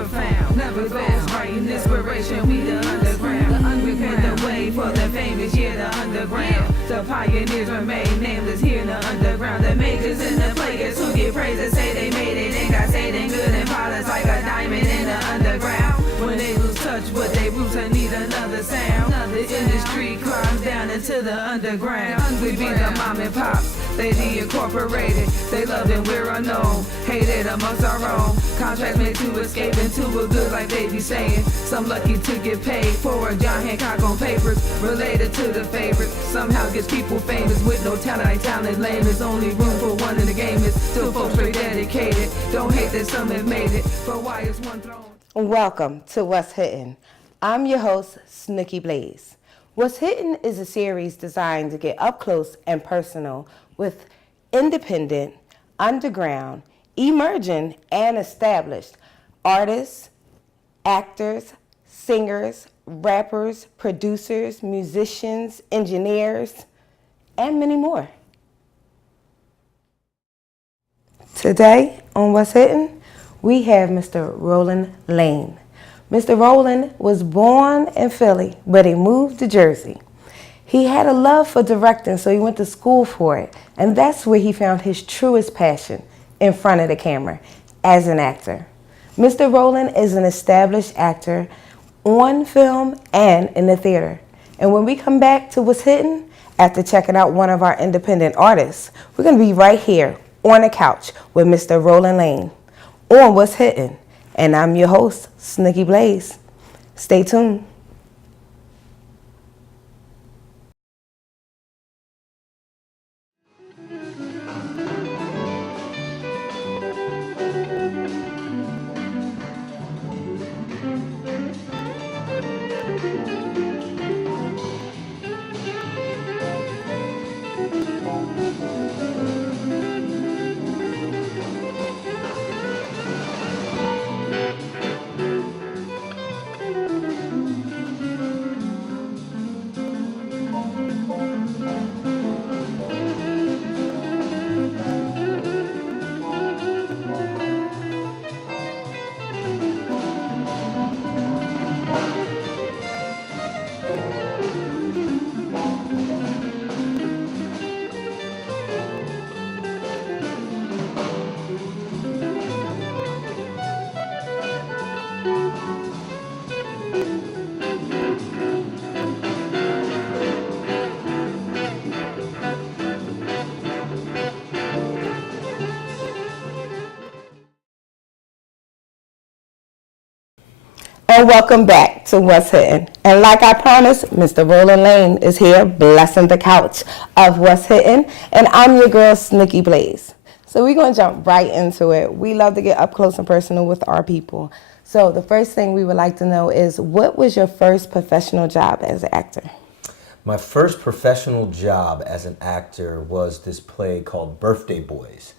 never found. Never found. Writing inspiration, we the underground. We paved the way for the famous, yeah, the underground. The pioneers remain nameless here in the underground. The majors and the players who get praise and say they made it. Ain't got say they good and polished like a diamond in the underground. When they lose touch with their roots and need another sound, the industry climbs down into the underground. We be the mom and pops, they the incorporated. They love and we're unknown, hated amongst our own. Contracts made to escape into a good like they be saying. Some lucky to get paid for a John Hancock on papers. Related to the favorite, somehow gets people famous. With no talent, I talent lame. There's only room for one in the game. It's still folks very dedicated. Don't hate that some have made it, but why is one throne? Welcome to What's Hittin'. I'm your host, Snookie Blaze. What's Hittin' is a series designed to get up close and personal with independent, underground, emerging, and established artists, actors, singers, rappers, producers, musicians, engineers, and many more. Today on What's Hittin', we have Mr. Roland Lane. Mr. Roland was born in Philly, but he moved to Jersey. He had a love for directing, so he went to school for it, and that's where he found his truest passion, in front of the camera, as an actor. Mr. Roland is an established actor on film and in the theater. And when we come back to What's Hittin', after checking out one of our independent artists, we're going to be right here on the couch with Mr. Roland Lane on What's Hittin'. And I'm your host, Snookie Blaze. Stay tuned. And welcome back to What's Hittin'. And like I promised, Mr. Roland Lane is here blessing the couch of What's Hittin'. And I'm your girl, Snookie Blaze. So we're going to jump right into it. We love to get up close and personal with our people. So the first thing we would like to know is, what was your first professional job as an actor? My first professional job as an actor was this play called Birthday Boys.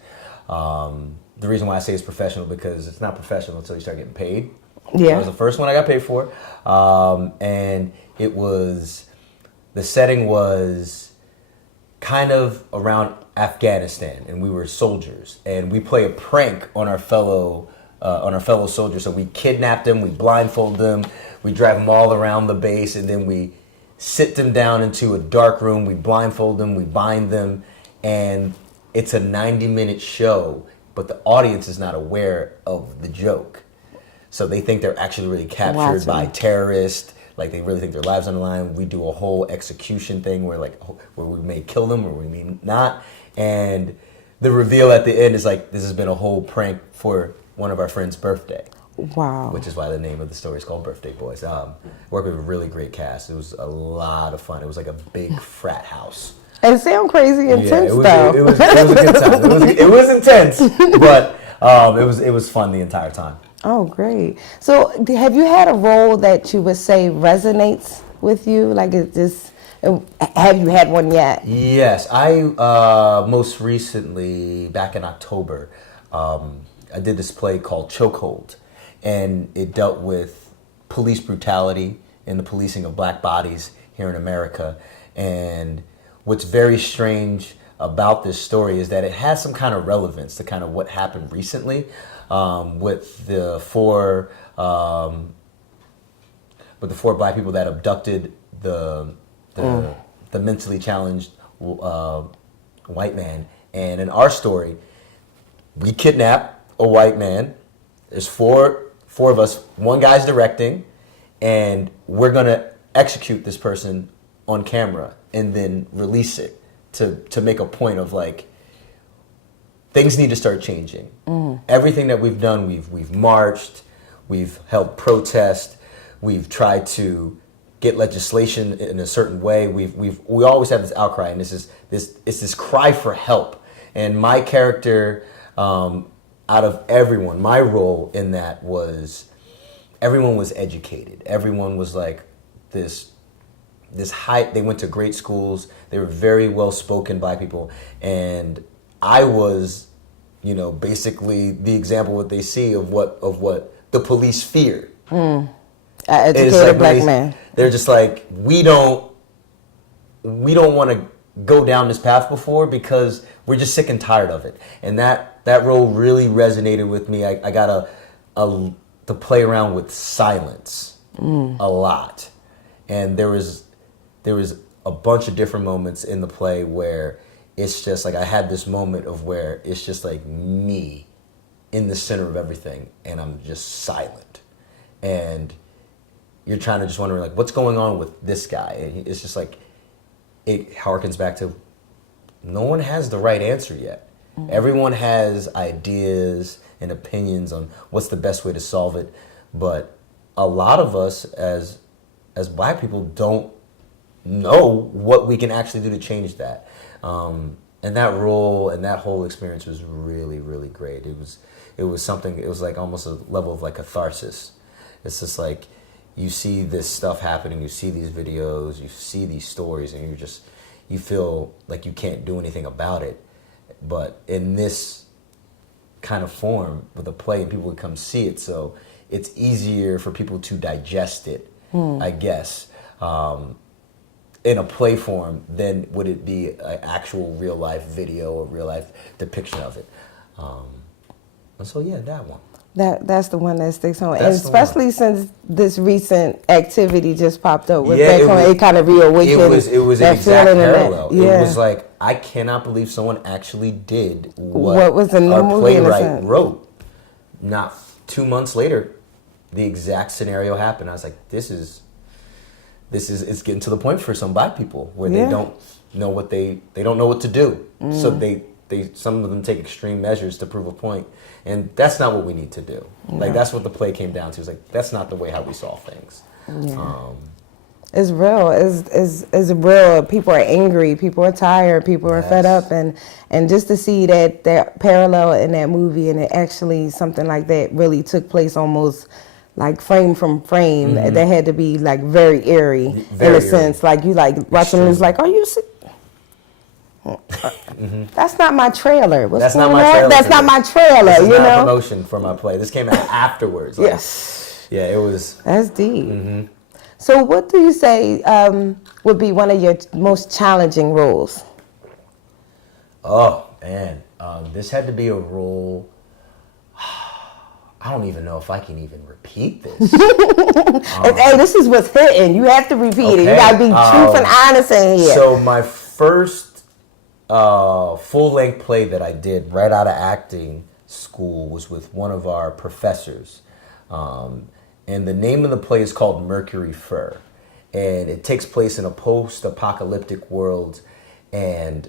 The reason why I say it's professional, because it's not professional until you start getting paid. Yeah. That was the first one I got paid for. And it was, the setting was kind of around Afghanistan, and we were soldiers, and we play a prank on our fellow soldiers. So we kidnap them, we blindfold them, we drive them all around the base, and then we sit them down into a dark room, we blindfold them, we bind them, and it's a 90-minute show, but the audience is not aware of the joke. So they think they're actually really captured by terrorists, like they really think their lives on the line. We do a whole execution thing where we may kill them or we may not. And the reveal at the end is like, this has been a whole prank for one of our friends' birthday. Wow. Which is why the name of the story is called Birthday Boys. Worked with a really great cast. It was a lot of fun. It was like a big frat house. It sounds crazy intense, though. It was a good time. It was intense, but it was fun the entire time. Oh, great. So have you had a role that you would say resonates with you? Like, have you had one yet? Yes. I most recently, back in October, I did this play called Chokehold, and it dealt with police brutality and the policing of black bodies here in America. And what's very strange about this story is that it has some kind of relevance to kind of what happened recently with the four black people that abducted the mentally challenged white man. And in our story, we kidnap a white man. There's four of us. One guy's directing, and we're gonna execute this person on camera and then release it to make a point of like things need to start changing. Everything that we've done, we've marched, we've held protest, we've tried to get legislation in a certain way. We always have this outcry, and it's this cry for help. And my character, out of everyone, my role in that was everyone was educated. Everyone was like this high. They went to great schools. They were very well spoken by people, and I was, basically the example what they see of what the police fear. An educated black man. They're just like, we don't want to go down this path before because we're just sick and tired of it. And that role really resonated with me. I got to play around with silence a lot. And there was a bunch of different moments in the play where it's just like I had this moment of where it's just like me in the center of everything and I'm just silent. And you're trying to just wonder like what's going on with this guy. It's just like it harkens back to no one has the right answer yet. Everyone has ideas and opinions on what's the best way to solve it, but a lot of us as black people don't know what we can actually do to change that. And that role and that whole experience was really, really great. It was something. It was like almost a level of like catharsis. It's just like you see this stuff happening, you see these videos, you see these stories, and you feel like you can't do anything about it. But in this kind of form with a play, and people would come see it, so it's easier for people to digest it, I guess, in a play form than would it be an actual real life video or real life depiction of it. And so yeah, that one. That's the one that sticks on, and That's the especially since this recent activity just popped up with Yeah, it kind of reawakened. It was an that exact feeling and that- parallel. yeah. It was like I cannot believe someone actually did What was in the our movie in a playwright sense. wrote. Not 2 months later, the exact scenario happened. I was like, this is it's getting to the point for some black people where Yeah. they don't know what they don't know what to do. So they some of them take extreme measures to prove a point. And that's not what we need to do. Like that's what the play came down to. It's like that's not the way how we solve things. Yeah. It's real. It's real. People are angry. People are tired. People are fed up, and just to see that parallel in that movie, and it actually something like that really took place almost like frame from frame. That had to be like very eerie in a sense. Like you like watching it, it's like, are you? That's not my trailer. That's not my trailer. That's not my trailer. This is you not know. a promotion for my play. This came out afterwards. Like, Yes. Yeah, it was. That's deep. So what do you say would be one of your most challenging roles? Oh man, this had to be a role. I don't even know if I can even repeat this. Hey, this is what's hitting. You have to repeat it. You gotta be truth and honest in here. So my first full-length play that I did right out of acting school was with one of our professors. And the name of the play is called Mercury Fur. And it takes place in a post-apocalyptic world. And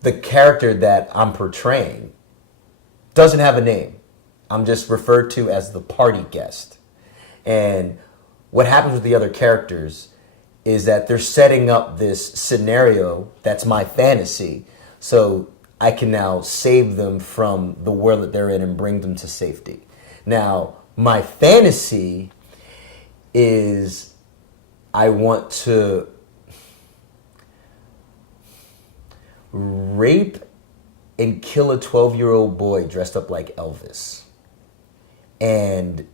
the character that I'm portraying doesn't have a name. I'm just referred to as the party guest. And what happens with the other characters is that they're setting up this scenario that's my fantasy. So I can now save them from the world that they're in and bring them to safety. Now, my fantasy is I want to rape and kill a 12-year-old boy dressed up like Elvis. And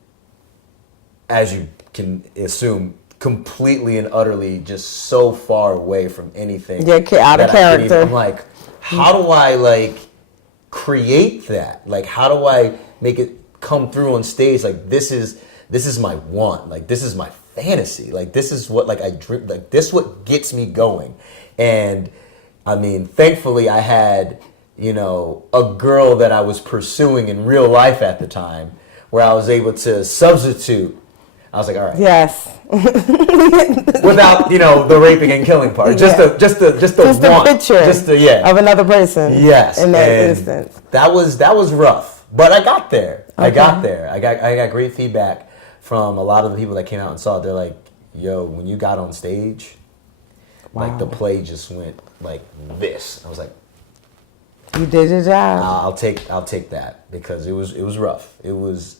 as you can assume, completely and utterly just so far away from anything. You're out of character. I'm like, how do I like create that? Like, how do I make it come through on stage? Like, this is my want. Like, this is my fantasy. Like, this is what like I dream. Like, this what gets me going. And I mean, thankfully, I had a girl that I was pursuing in real life at the time, where I was able to substitute. I was like, all right. Yes. Without the raping and killing part, just the want, picture, of another person. Yes, in that instance. That was rough, but I got there. Okay. I got there. I got great feedback from a lot of the people that came out and saw it. They're like, "Yo, when you got on stage, like the play just went like this." I was like, "You did your job." I'll take that because it was rough. It was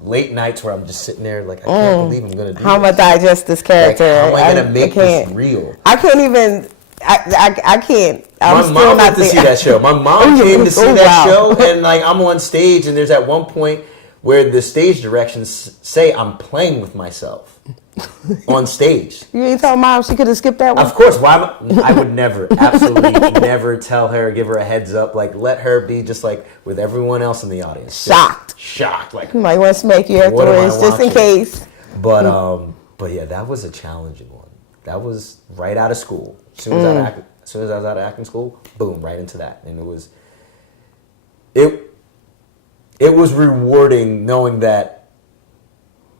late nights where I'm just sitting there like, I can't believe I'm gonna do how am I digest this character? Like, how am I gonna make this real? I can't even. I can't. My mom went to see that show. My mom came to see that show, and like I'm on stage, and there's at one point where the stage directions say I'm playing with myself on stage. You ain't tell Mom she could have skipped that one? Of course. I would never, absolutely never tell her, give her a heads up. Like, let her be just like with everyone else in the audience. Shocked. Like, you might want to smack you afterwards, just in case. But yeah, that was a challenging one. That was right out of school. As soon as I was out of acting school, boom, right into that. And it was rewarding knowing that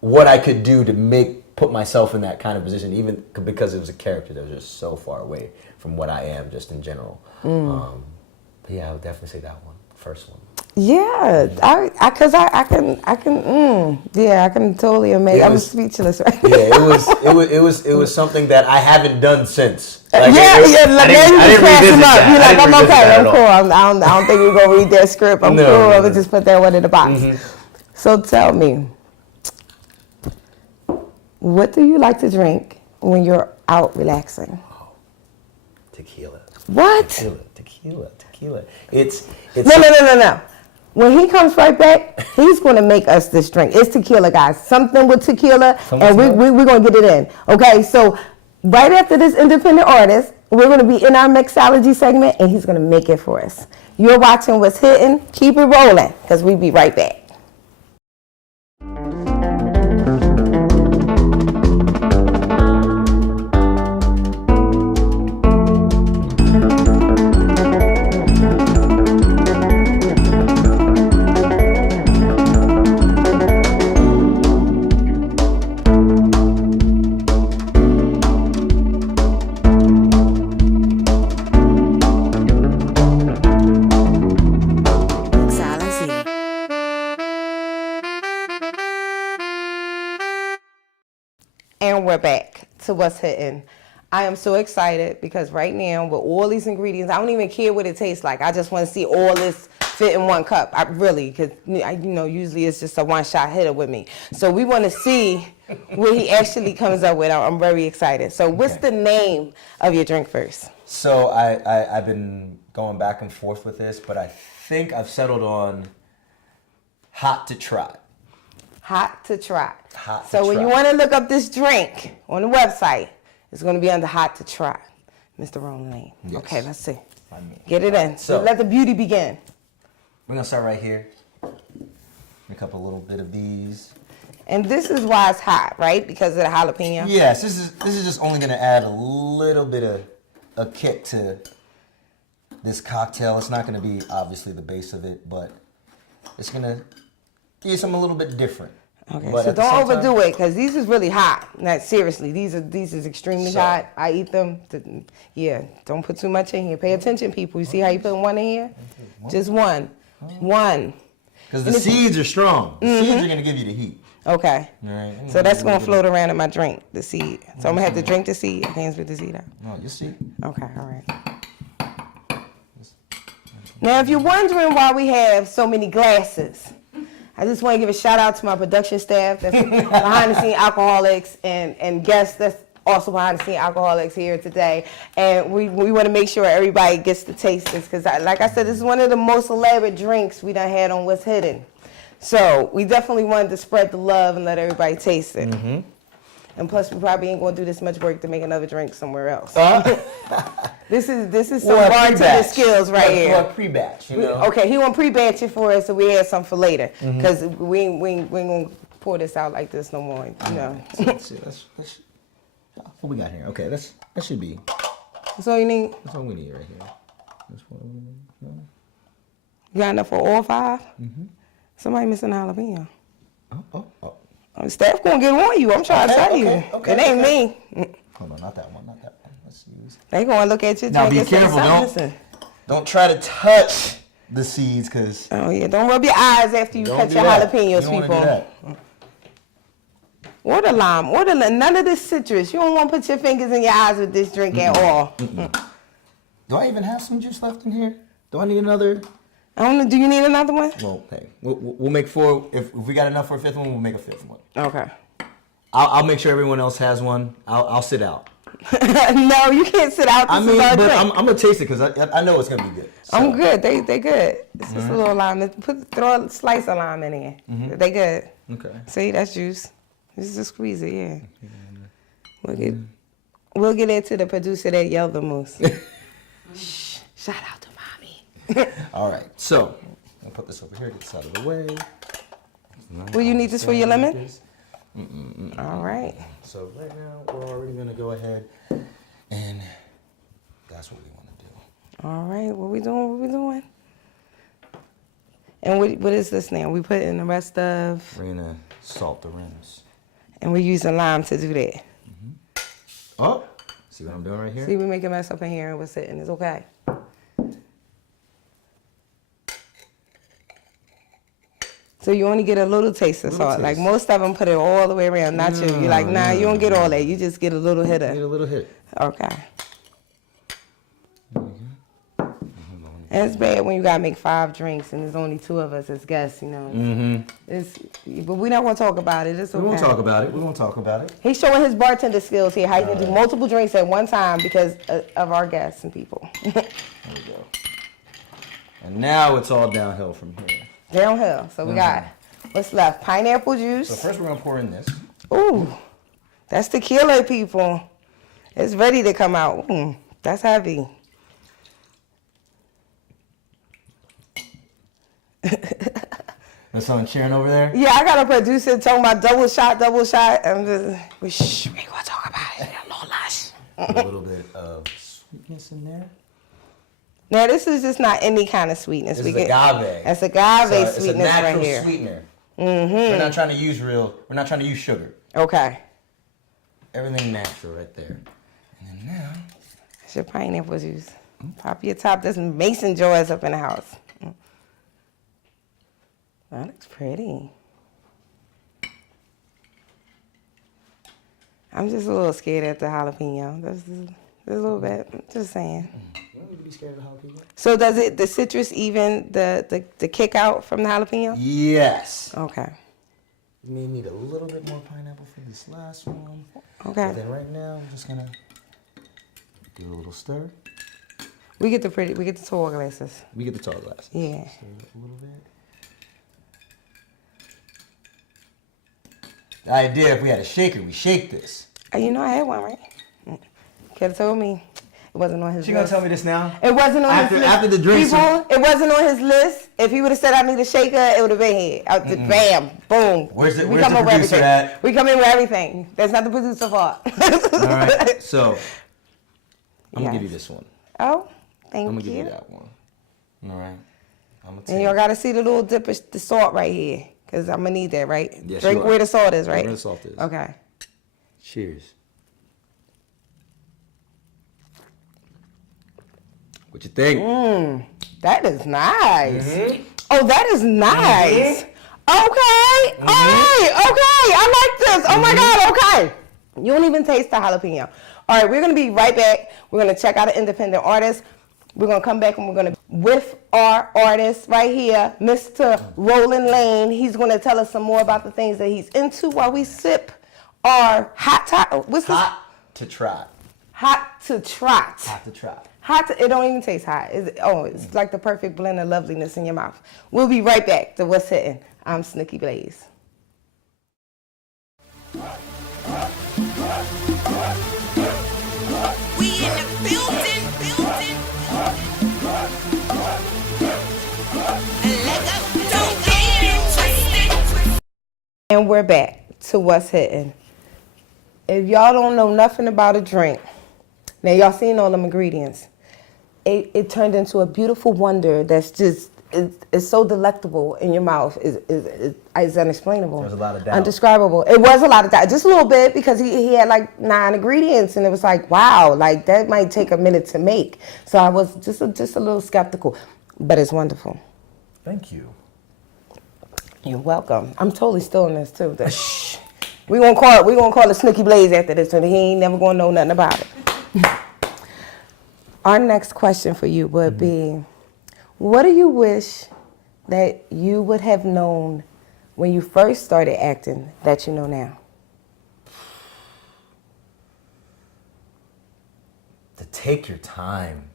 what I could do to put myself in that kind of position, even because it was a character that was just so far away from what I am just in general. But yeah, I would definitely say that one, first one. Yeah, I can totally imagine. I'm speechless right now. Yeah, it was something that I haven't done since. Like, I didn't revisit that. You're like, I'm okay, I'm cool. I don't think we're gonna read that script. I'm cool. I'm gonna just put that one in the box. Mm-hmm. So tell me, what do you like to drink when you're out relaxing? Oh, tequila. What? Tequila. It's No. When he comes right back, he's going to make us this drink. It's tequila, guys. Something with tequila, and we're going to get it in. Okay, so right after this independent artist, we're going to be in our mixology segment, and he's going to make it for us. You're watching What's Hitting. Keep it rolling, because we'll be right back. And we're back to What's Hitting. I am so excited because right now with all these ingredients, I don't even care what it tastes like. I just want to see all this fit in one cup. Because usually it's just a one-shot hitter with me. So we want to see what he actually comes up with. I'm very excited. So what's the name of your drink first? So I've been going back and forth with this, but I think I've settled on Hot to Try. Hot to Try. So when you want to look up this drink on the website, it's going to be under Hot to Try. Mr. Roland Lane. Yes. Okay, let's see. Get it in. So let the beauty begin. We're going to start right here. Make up a little bit of these. And this is why it's hot, right? Because of the jalapeno? Yes, this is just only going to add a little bit of a kick to this cocktail. It's not going to be obviously the base of it, but it's going to give you something a little bit different. Okay, but so don't overdo it, because these is really hot. Not seriously, these is extremely hot. I eat them. Don't put too much in here. Pay attention, people. You see how you put one in here? Just one. Because the seeds are strong. The seeds are going to give you the heat. Okay. All right. So that's going to float around in my drink, the seed. So I'm going to have to drink the seed. I can't spit the seed out. No, you'll see. Okay, all right. Now, if you're wondering why we have so many glasses, I just want to give a shout out to my production staff that's behind the scene alcoholics and guests that's also behind the scene alcoholics here today. And we want to make sure everybody gets to taste this because, like I said, this is one of the most elaborate drinks we done had on What's Hidden. So we definitely wanted to spread the love and let everybody taste it. Mm-hmm. And plus, we probably ain't gonna do this much work to make another drink somewhere else. This is some bartender skills right here. Or pre-batch, you know? Okay, he want pre-batch it for us, so we had some for later. Because we ain't gonna pour this out like this no more, you know. Let's see. What we got here? Okay, that should be. That's all you need? That's all we need right here. That's what we need. No. You got enough for all 5? Somebody missing a jalapeno. Oh. Staff gonna get on you. I'm trying to tell you. It ain't me. Hold on, not that one. Let's use. They gonna look at you. Now be careful. Don't try to touch the seeds, cause. Oh yeah, don't rub your eyes after you cut your jalapenos, people. Or the lime, none of this citrus. You don't want to put your fingers in your eyes with this drink at all. Do I even have some juice left in here? Do I need another? I don't know. Do you need another one? Well, hey, we'll make 4. If we got enough for a 5th one, we'll make a 5th one. Okay. I'll make sure everyone else has one. I'll sit out. No, you can't sit out. I'm gonna taste it because I know it's gonna be good. So. I'm good. They good. It's just a little lime. Throw a slice of lime in here. They good. Okay. See, that's juice. Just to squeeze it, yeah. We'll get into the producer that yelled the most. Shh, shout out to mommy. All right, so I'll put this over here, get this out of the way. Will you need this for your lemon? All right. So right now we're already gonna go ahead and that's what we want to do. All right, what we doing? And what is this now? We put in the rest of. We're gonna salt the rims. And we're using lime to do that. Oh, see what I'm doing right here? See, we make a mess up in here and we're sitting. It's okay. So you only get a little taste of salt. Like most of them put it all the way around. Not you. You're like, nah, you don't get all that. You just get a little hit of. Get a little hit. Okay. And it's bad when you gotta make 5 drinks and there's only 2 of us as guests, you know. But we're not gonna talk about it. It's okay. We won't talk about it. He's showing his bartender skills here. How you can do multiple drinks at one time because of our guests and people. There we go. And now it's all downhill from here. Downhill. So we got what's left? Pineapple juice. So first we're gonna pour in this. Ooh, that's tequila, people. It's ready to come out. That's heavy. That's someone cheering over there? Yeah, I got a producer talking about double shot. I'm just, we gonna talk about it. A little lush. A little bit of sweetness in there. Now, this is just not any kind of sweetness. This is agave. That's agave sweetness it's a natural right here. sweetener. We're not trying to use sugar. Okay. Everything natural right there. And then now, That's your pineapple juice. Pop your top. There's mason jars up in the house. That looks pretty. I'm just a little scared at the jalapeno. There's a little bit. Just saying. you don't need to be scared of jalapeno. So does the citrus even the kick out from the jalapeno? Yes. Okay. You may need a little bit more pineapple for this last one. Okay. But then right now, I'm just gonna do a little stir. We get the tall glasses. We get the tall glasses. Yeah. Stir it up a little bit. The idea, if we had a shaker, we shake this. You know I had one, right? Could have told me. It wasn't on his She list. gonna tell me this now? It wasn't on his list. After the drinks. People, it wasn't on his list. If he would have said I need a shaker, it would have been here. Bam, boom. Where's the come in with producer everything. at? We come in with everything. That's not the producer's fault. All right. So I'm gonna give you Yes. this one. Oh, thank I'm gonna you. give you that one. All right. I'm gonna And y'all gotta see the little dip of the salt right here, cause I'm gonna need that, right? Yes, Drink you are. where the salt is, right? Where the salt is. Okay. Cheers. What you think? That is nice. Oh, that is nice. Okay. All right. Okay. I like this. Oh my God. Okay. You don't even taste the jalapeno. All right. We're going to be right back. We're going to check out an independent artist. We're going to come back and we're going to, with our artist right here, Mr. Roland Lane. He's going to tell us some more about the things that he's into while we sip our what's this? Hot to trot. Hot to trot. Hot to trot. It don't even taste hot. It's like the perfect blend of loveliness in your mouth. We'll be right back to What's Hitting. I'm Snookie Blaze. We in the building. Don't get it twisted. And we're back to What's Hitting. If y'all don't know nothing about a drink, now y'all seen all them ingredients. It turned into a beautiful wonder that's just, it's so delectable in your mouth. It's unexplainable. There's a lot of doubt. Undescribable. It was a lot of doubt. Just a little bit, because he had like 9 ingredients, and it was like, wow, like that might take a minute to make. So I was just a little skeptical, but it's wonderful. Thank you. You're welcome. I'm totally still in this too. Shh. We gonna call it Snookie Blaze after this, and he ain't never gonna know nothing about it. Our next question for you would be, what do you wish that you would have known when you first started acting that you know now? To take your time.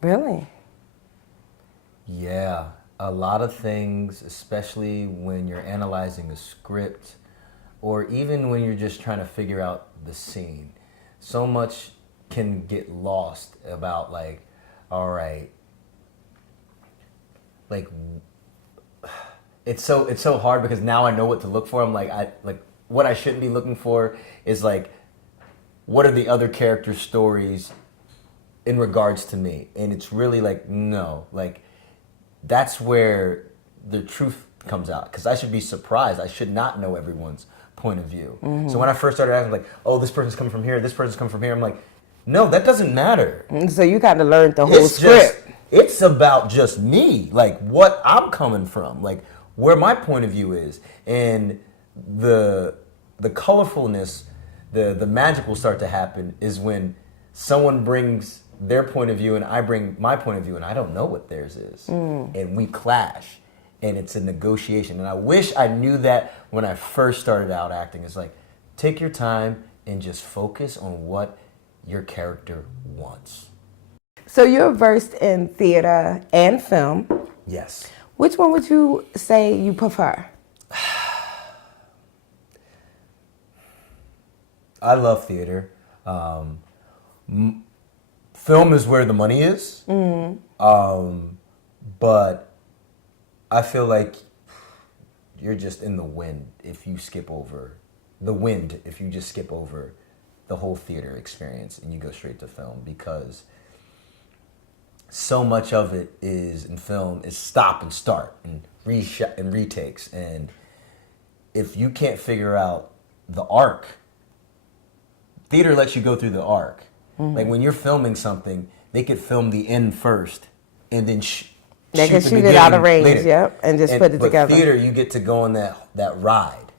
Really? Yeah. A lot of things, especially when you're analyzing a script or even when you're just trying to figure out the scene. So much can get lost about like, all right, like it's so hard because now I know what to look for. I'm like, what I shouldn't be looking for is like, what are the other characters' stories in regards to me? And it's really like, no, like that's where the truth comes out, because I should be surprised. I should not know everyone's point of view. Mm-hmm. So when I first started acting, like, oh, this person's coming from here, this person's coming from here, I'm like, no, that doesn't matter. So you kind of learned the whole script. It's about just me, like what I'm coming from, like where my point of view is, and the colorfulness, the magic will start to happen is when someone brings their point of view and I bring my point of view, and I don't know what theirs is, and we clash, and it's a negotiation. And I wish I knew that when I first started out acting. It's like, take your time and just focus on what your character wants. So you're versed in theater and film. Yes. Which one would you say you prefer? I love theater. Film is where the money is. But I feel like you're just in the wind if you skip over the whole theater experience and you go straight to film, because so much of it is in film is stop and start and reshot and retakes, and if you can't figure out the arc, theater lets you go through the arc. Like when you're filming something, they could film the end first and then they can shoot it out of range, later. Yep, and just put it together. But theater, you get to go on that ride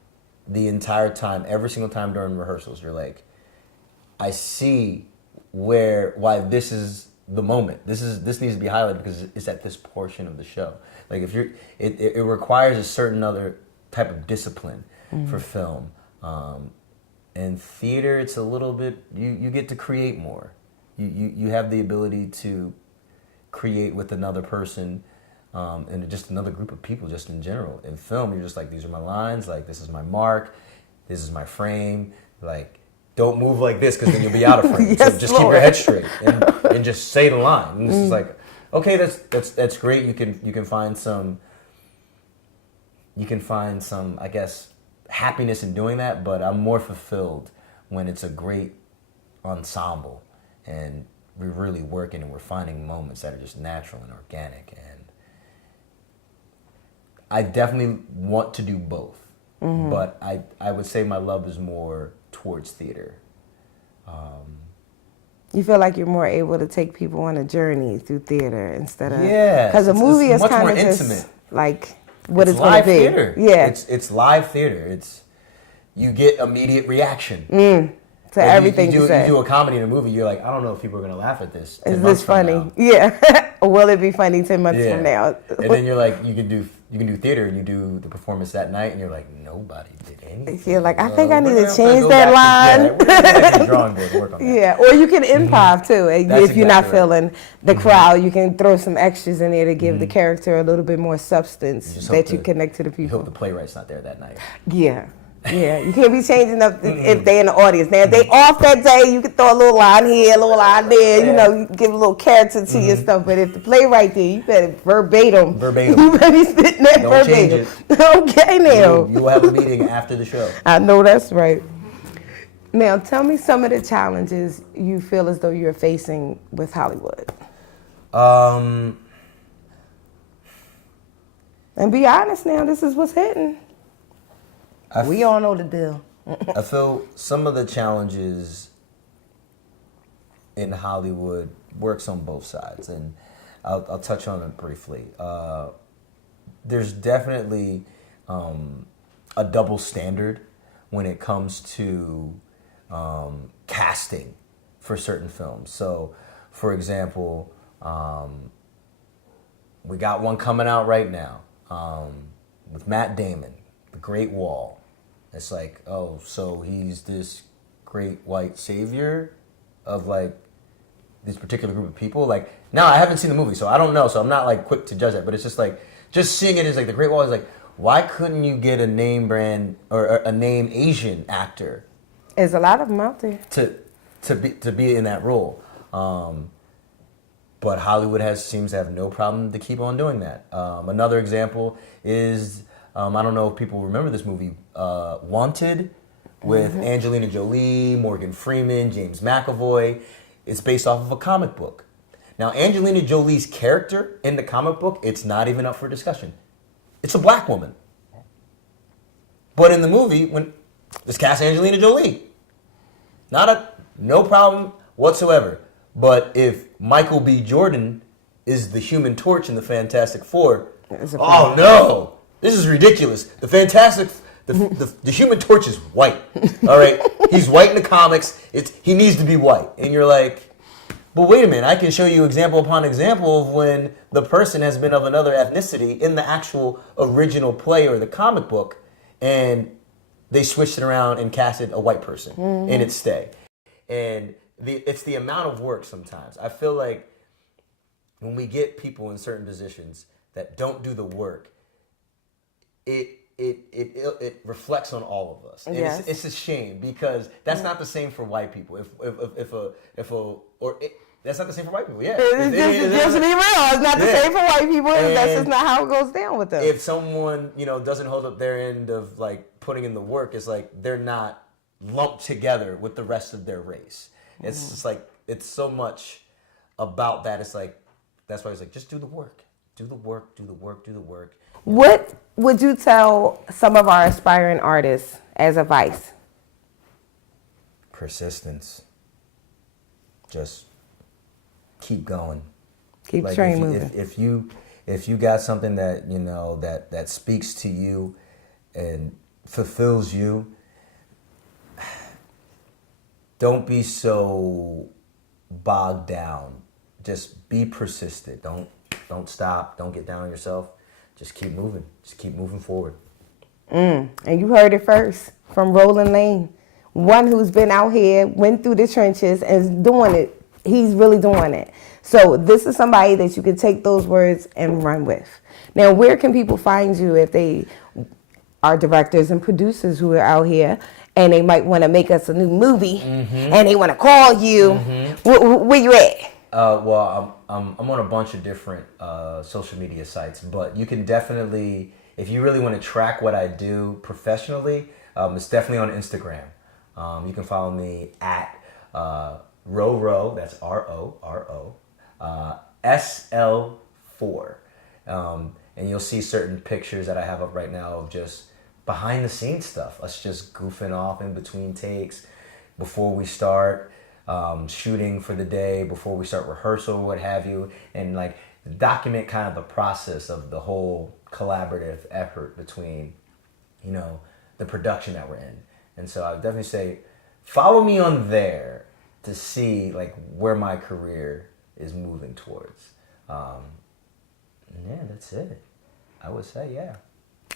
the entire time, every single time during rehearsals. You're like, I see why this is the moment. This needs to be highlighted because it's at this portion of the show. Like if it requires a certain other type of discipline for film. And theater, it's a little bit, you get to create more. You have the ability to create with another person and just another group of people just in general. In film, you're just like, these are my lines, like this is my mark, this is my frame, like don't move like this because then you'll be out of frame. Yes, so just Lord. keep your head straight and just say the line. And this is like, okay, that's great. You can find some I guess happiness in doing that, but I'm more fulfilled when it's a great ensemble and we're really working and we're finding moments that are just natural and organic. And I definitely want to do both, but I would say my love is more towards theater. You feel like you're more able to take people on a journey through theater instead of... Yeah. Because a movie is much kind more of intimate. just like what It's it's going to be. Theater. Yeah. It's live theater. You get immediate reaction. To everything you say. You do a comedy in a movie, you're like, I don't know if people are going to laugh at this. Is this funny? Yeah. Or will it be funny 10 months from now? And then you're like, you can do theater and you do the performance that night and you're like, nobody did anything. You're like, I think I need to change that line. We're going to the drawing board and work on that. Yeah, or you can improv too. If you're not exactly right. feeling the crowd, you can throw some extras in there to give the character a little bit more substance that you connect to the You people. hope the playwright's not there that night. Yeah, Yeah, you can't be changing up if they're in the audience. Now, if they off that day, you can throw a little line here, a little line there. You know, you give a little character to your stuff. But if the playwright there, you better verbatim. You better be sitting there Don't verbatim. change it. Okay, now. You will have a meeting after the show. I know that's right. Now, tell me some of the challenges you feel as though you're facing with Hollywood. And be honest now, this is what's hitting. We all know the deal. I feel some of the challenges in Hollywood works on both sides, and I'll touch on it briefly. There's definitely a double standard when it comes to casting for certain films. So, for example, we got one coming out right now with Matt Damon, The Great Wall. It's like, oh, so he's this great white savior of like this particular group of people. Like, now I haven't seen the movie, so I don't know. So I'm not like quick to judge that. But it's just like, just seeing it is like The Great Wall is like, why couldn't you get a name brand or a name Asian actor? There's a lot of them out there to be in that role. But Hollywood seems to have no problem to keep on doing that. Another example is, I don't know if people remember this movie, Wanted, with Angelina Jolie, Morgan Freeman, James McAvoy. It's based off of a comic book. Now, Angelina Jolie's character in the comic book, it's not even up for discussion. It's a black woman. But in the movie, when it's cast Angelina Jolie, no problem whatsoever. But if Michael B. Jordan is the Human Torch in the Fantastic Four, oh no, this is ridiculous. The Human Torch is white. All right, he's white in the comics. He needs to be white, and you're like, but wait a minute, I can show you example upon example of when the person has been of another ethnicity in the actual original play or the comic book, and they switched it around and casted a white person in its stead. And it's the amount of work sometimes. I feel like when we get people in certain positions that don't do the work, it reflects on all of us. And yes. It's a shame because that's not the same for white people. That's not the same for white people. Yeah, just to be real, it's not the same for white people. And that's just not how it goes down with them. If someone doesn't hold up their end of like putting in the work, it's like they're not lumped together with the rest of their race. It's just like it's so much about that. It's like that's why it's like just do the work, do the work, do the work, do the work. What would you tell some of our aspiring artists as advice? Persistence. Just keep going. Keep the train moving. If you got something that that speaks to you and fulfills you, don't be so bogged down. Just be persistent. Don't stop. Don't get down on yourself. Just keep moving. Just keep moving forward. And you heard it first from Roland Lane, one who's been out here, went through the trenches, and is doing it. He's really doing it. So this is somebody that you can take those words and run with. Now, where can people find you if they are directors and producers who are out here and they might want to make us a new movie and they want to call you? Where you at? Well, I'm on a bunch of different social media sites, but you can definitely, if you really want to track what I do professionally, it's definitely on Instagram. You can follow me at Roro, that's RORO, SL4. And you'll see certain pictures that I have up right now of just behind the scenes stuff, us just goofing off in between takes before we start shooting for the day, before we start rehearsal, what have you, and like document kind of the process of the whole collaborative effort between, the production that we're in. And so I would definitely say, follow me on there to see like where my career is moving towards. Yeah, that's it. I would say, yeah.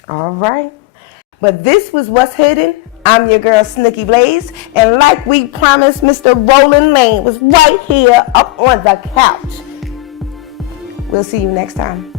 All right. But this was What's Hidden. I'm your girl, Snookie Blaze. And like we promised, Mr. Roland Lane was right here up on the couch. We'll see you next time.